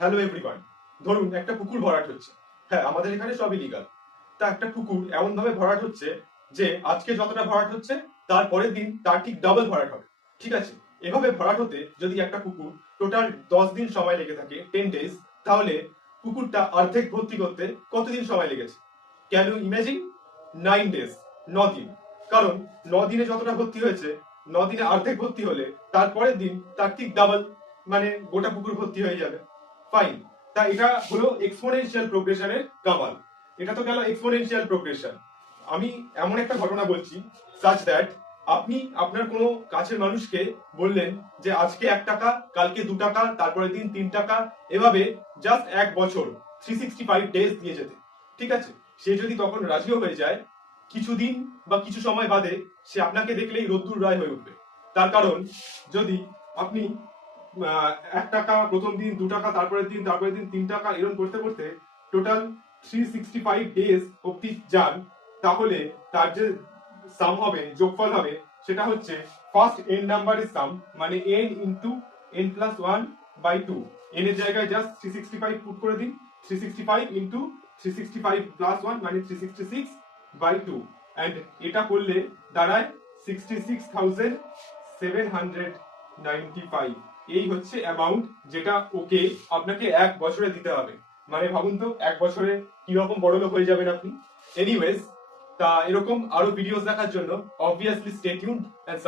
Hello everyone. ধরুন একটা পুকুর ভরাট হচ্ছে। হ্যাঁ, আমাদের এখানে সবই লিগাল। তা একটা পুকুর এমন ভাবে ভরাট হচ্ছে যে আজকে যতটা ভরাট হচ্ছে তার পরের দিন তার ঠিক ডাবল ভরাট হবে। ঠিক আছে, এভাবে ভরাট হতে যদি একটা পুকুর টোটাল 10 দিন সময় লেগে থাকে, 10 ডেজ, তাহলে পুকুরটা অর্ধেক ভর্তি করতে কতদিন সময় লেগেছে? Can you imagine? 9 ডেজ, 9 দিন। কারণ 9 দিনে যতটা ভর্তি হয়েছে, 9 দিনে অর্ধেক ভর্তি হলে তারপরের দিন তার ঠিক ডাবল, মানে গোটা পুকুর ভর্তি হয়ে যাবে। ফাইন। তা এটা হলো এক্সপোনেনশিয়াল প্রোগ্রেশনের কামাল। এটা তো গেল এক্সপোনেনশিয়াল প্রোগ্রেশন। আমি এমন একটা ঘটনা বলছি, সাচ দ্যাট আপনি আপনার কোনো কাছের মানুষকে বললেন যে আজকে 1 টাকা, কালকে 2 টাকা, তারপরে দিন 3 টাকা, এভাবে জাস্ট 1 বছর 365 ডেজ দিয়ে যেতে। ঠিক আছে, সে যদি তখন রাজিও হয়ে যায়, কিছুদিন বা কিছু সময় বাদে সে আপনাকে দেখলেই রোদ্দুর রায় হয়ে উঠবে। তার কারণ, যদি আপনি 1 টাকা প্রথম দিন, 2 টাকা তারপরের দিন, তারপরের দিন 3 টাকা, এরকম করতে করতে টোটাল 365 ডেজ অব্দি যান, তাহলে তার যে সাম হবে, যোগফল হবে, সেটা হচ্ছে ফার্স্ট এন নাম্বারের সাম, মানে N into N plus 1/2। N এর জায়গায় জাস্ট 365 পুট করে দিন। 365 ইন্টু 365 প্লাস 1 মানে 366/2। অ্যান্ড এটা করলে দাঁড়ায় 66,795। এই হচ্ছে অ্যামাউন্ট যেটা ওকে আপনাকে 1 বছরে দিতে হবে। মানে ভাবুন তো, 1 বছরে কিরকম বড়লোক হয়ে যাবেন আপনি। এনিওয়েজ, তা এরকম আরো ভিডিওস দেখার জন্য অবভিয়াসলি স্টে টিউনড এন্ড